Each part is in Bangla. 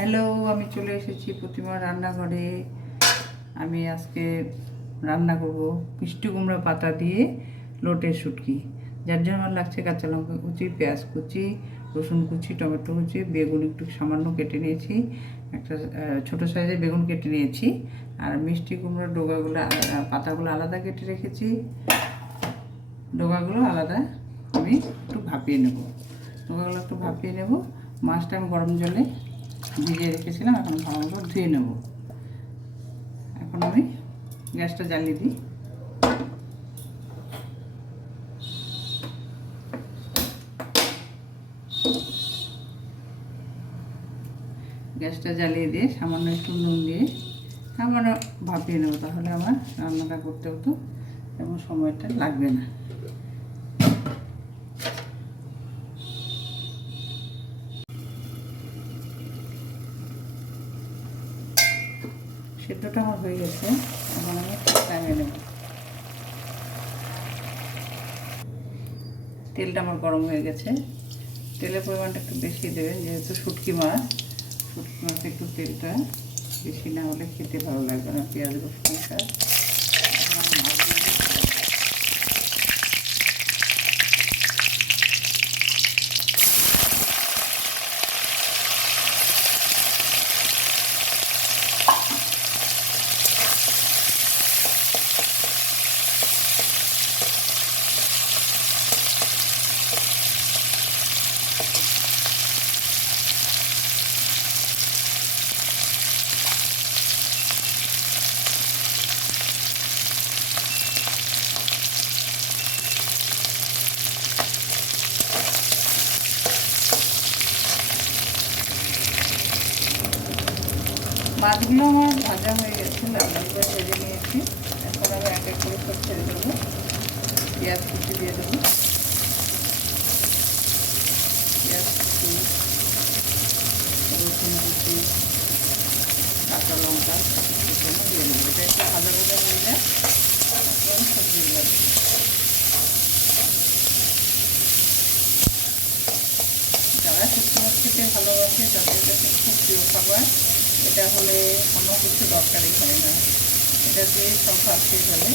হ্যালো, আমি চলে এসেছি প্রতিমার রান্নাঘরে। আমি আজকে রান্না করব মিষ্টি কুমড়া পাতা দিয়ে লোটের শুটকি। যার জন্য আমার লাগছে কাঁচা লঙ্কা কুচি, পেঁয়াজ কুচি, রসুন কুচি, টমেটো কুচি, বেগুন একটু সামান্য কেটে নিয়েছি, একটা ছোটো সাইজের বেগুন কেটে নিয়েছি, আর মিষ্টি কুমড়োর ডোগাগুলো পাতাগুলো আলাদা কেটে রেখেছি, ডোগাগুলো আলাদা আমি একটু ভাপিয়ে নেব। ডোগাগুলো একটু ভাপিয়ে নেব। মাছটা আমি গরম জলে ভিজিয়ে রেখেছিলাম, এখন ভালো মতো ধুয়ে নেব। এখন আমি গ্যাসটা জ্বালিয়ে দিই। গ্যাসটা জ্বালিয়ে দিয়ে সামান্য একটু নুন দিয়ে সামান্য ভাপিয়ে নেব, তাহলে আমার রান্নাটা করতে হতো এবং সময়টা লাগবে না। সেদ্ধটা আমার হয়ে গেছে, এখন আমি নামিয়ে নেব। তেলটা আমার গরম হয়ে গেছে। তেলের পরিমাণটা একটু বেশি দেবেন, যেহেতু শুটকি মাছ একটু তেলটা বেশি না হলে খেতে ভালো লাগবে না। পেঁয়াজ রসুনটা মাছগুলো আমার ভাজা হয়ে গেছে, লাল লাল করে ভেজে নিয়েছি। এখন আমি এক এক করে সব ছেড়ে দেবো। পেঁয়াজ কুচি দিয়ে দেবো, পেঁয়াজ কুচি, রসুন কুচি, কাঁচা লঙ্কা এখানে দিয়ে দেবো। এটা একটু ভাজা ভাজা হয়ে যায়, তখন সবজিগুলো দেবো। যারা শুকনো মাছ খেতে ভালোবাসে তাদের কাছে খুব প্রিয় খাবার। এটা হলে কোনো কিছু দরকারই হয় না, এটা দিয়ে সব ভাত খেয়ে ফেলে।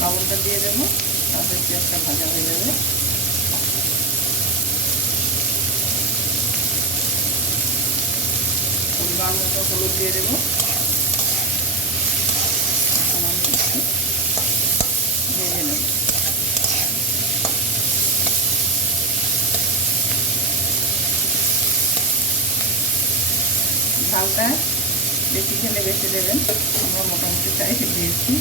লবণটা দিয়ে দেবো, তাতে পেঁয়াজটা ভাজা হয়ে যাবে। পরিমাণ মতো হলুদ দিয়ে দেবো, ভেজে নেব। ঝালটা বেশি খেলে বেশি দেবেন, আমরা মোটামুটি তাই দিয়েছি।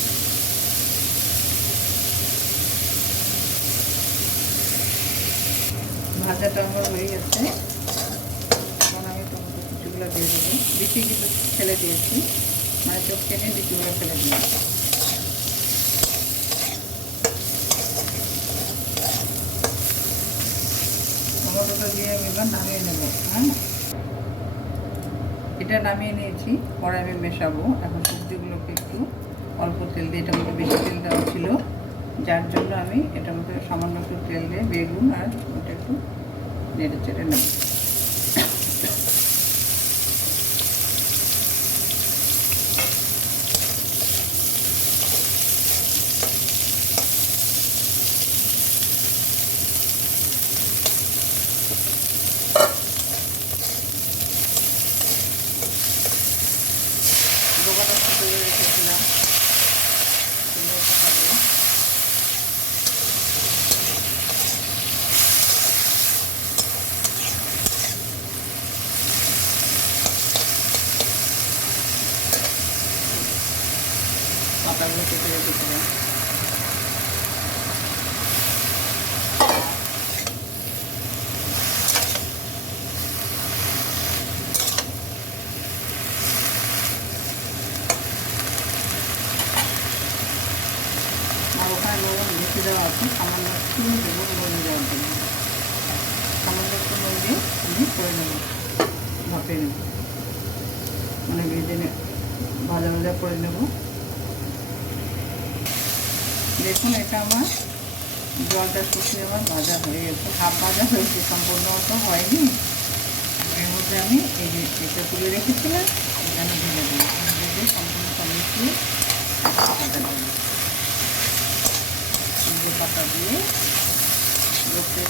ভাজাটা আমার হয়ে গেছে, এখন আমি টমেটো কুচিগুলো দিয়ে দেবো। বেশি কিন্তু ফেলে দিয়েছি, মানে চোখ টেনে বিচিগুলো ফেলে দিয়েছি। টমেটোটা দিয়ে আমি এবার নামিয়ে নেবো। হ্যাঁ, এটা নামিয়ে নিয়েছি, পরে আমি মেশাবো। এখন সবজিগুলোকে একটু অল্প তেল দিয়ে, এটার মধ্যে বেশি তেল দেওয়া ছিল, যার জন্য আমি এটার মধ্যে সামান্য একটু তেল দিয়ে বেগুন আর ওটা একটু নেড়ে চেড়ে নেব। ডোকাটা শুধু রেখেছিলাম, পাতাগুলো কেটে রেখেছিলাম। আর ওখানে লবণ বেশি দেওয়া আছে, সামান্য একটু দেবো লবণ দেওয়ার জন্য। সামান্য একটু নুন দিয়ে আমি করে নেব, ভাপে নেব, মানে ভেজে ভাজা ভাজা করে নেব। দেখুন, এটা আমার জলটা শুকিয়ে আমার ভাজা হয়ে গেছে, হাফ ভাজা হয়েছে, সম্পূর্ণ তো হয়নি। এর মধ্যে আমি এই যে এটা তুলে রেখেছিলাম এখানে ঢেলে দেবো, ঢেলে সম্পূর্ণ সব মিশিয়ে ভাজা দেবো। কুমড়ো পাতা দিয়ে লোটে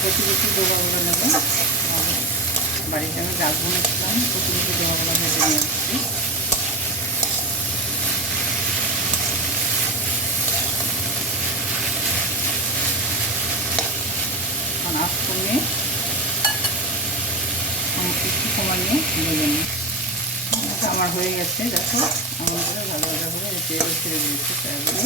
কচি কচি ডোবাগুলো নেবো। বাড়িতে আমি গাছ বনেছিলাম, কচি কচি ডোবাগুলো ভেজে নিয়ে আসছি। আঁচ কমিয়ে একটু কমানিয়ে ভেজে নিই। আমার হয়ে গেছে, দেখো এমন করে ভালো ভাজা করে তেল ছেড়ে দিয়েছে চাগুলো।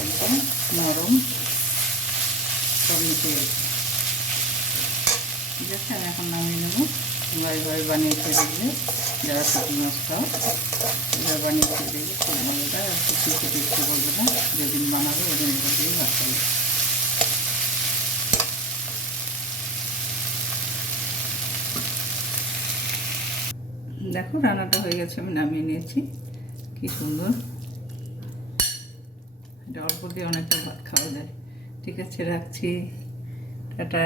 একদম নরম সব মিশে গেছে। ঠিক আছে, আমি এখন নামিয়ে নেবো। তোমরা এভাবে বানিয়ে খেয়ে দেখবে, যারা শুকনো মাছ খাও এভাবে বানিয়ে খেয়ে দেখবে, খুব মজাটা আর কিছু খেতে ইচ্ছে করবে না। যেদিন বানাবে ওদিন এটা দিয়ে ভাত খাবে। দেখো রান্নাটা হয়ে গেছে, আমি নামিয়ে নিয়েছি। কি সুন্দর, এটা অল্প দিয়ে অনেকটা ভাত খাওয়া যায়। ঠিক আছে, রাখছি, টাটা।